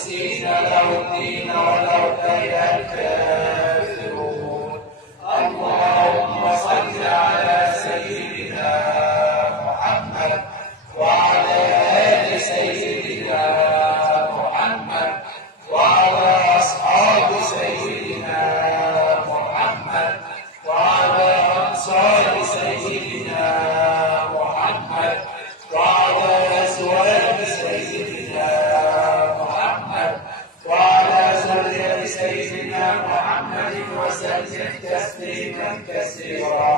مخلصين له الدين ولو كره الكافرون. اللهم صل على سيدنا محمد وعلى آل سيدنا محمد وعلى أصحاب سيدنا محمد وعلى أنصار سيدنا محمد وعلى أزواج سيدنا محمد وعلى ذرية سيدنا محمد وسلم تسليما كثيرا.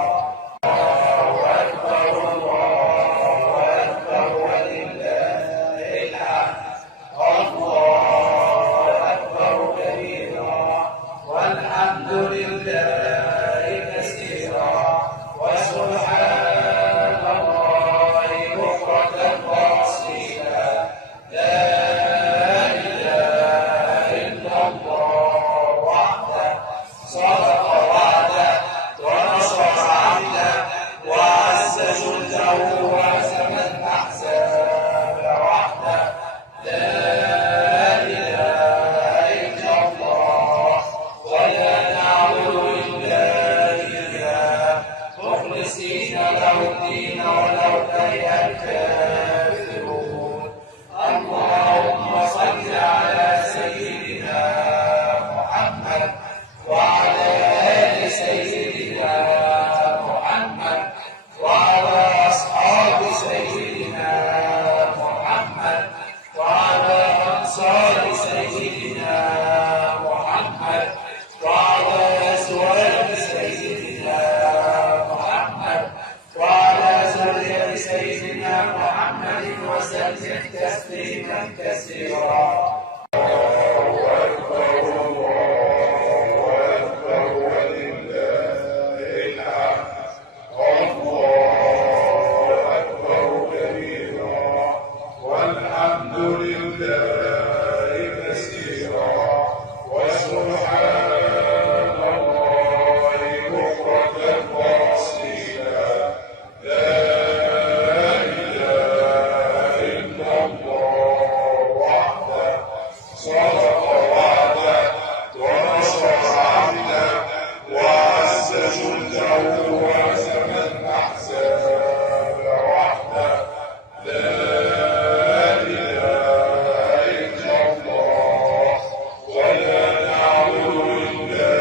الله أكبر الله أكبر ولله الحمد. الله أكبر كبيرا والحمد لله كثيرا وسبحان الله بكرة وأصيلا. لا إله إلا الله وحده صدق وعده ونصر عبده وعز جنده وهزم الأحزاب وحده. لا إله إلا الله ولا نعبد إلا إياه مخلصين له الدين ولو كره الكافرون. اللهم صل على سيدنا محمد وعلى آل سيدنا محمد وعلى أصحاب سيدنا محمد وعلى أنصار سيدنا محمد وعلى أزواج سيدنا محمد وعلى ذرية سيدنا محمد وسلم تسليما كثيرا. الله أكبر الله أكبر ولله الحمد. الله أكبر كبيرا والحمد لله كثيرا وسبحان الله بكرة وأصيلا. لا إله إلا الله وحده صدق وعده ونصر عبده وعز جنده وهزم الأحزاب وحده. لا إله إلا الله ولا نعبد إلا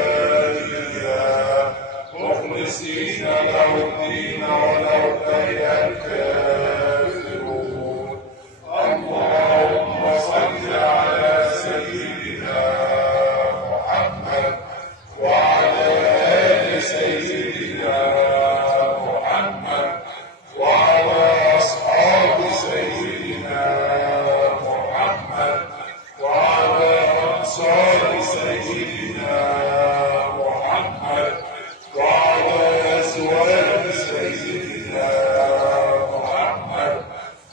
إياه مخلصين له الدين ولو كره الكافرون. اللهم صل على سيدنا محمد وعلى آل سيدنا محمد وعلى أصحاب سيدنا محمد وعلى أنصار سيدنا محمد وعلى أزواج سيدنا محمد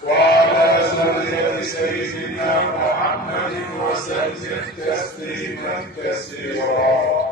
وعلى ذرية سيدنا محمد وسلم تسليما كثيرا.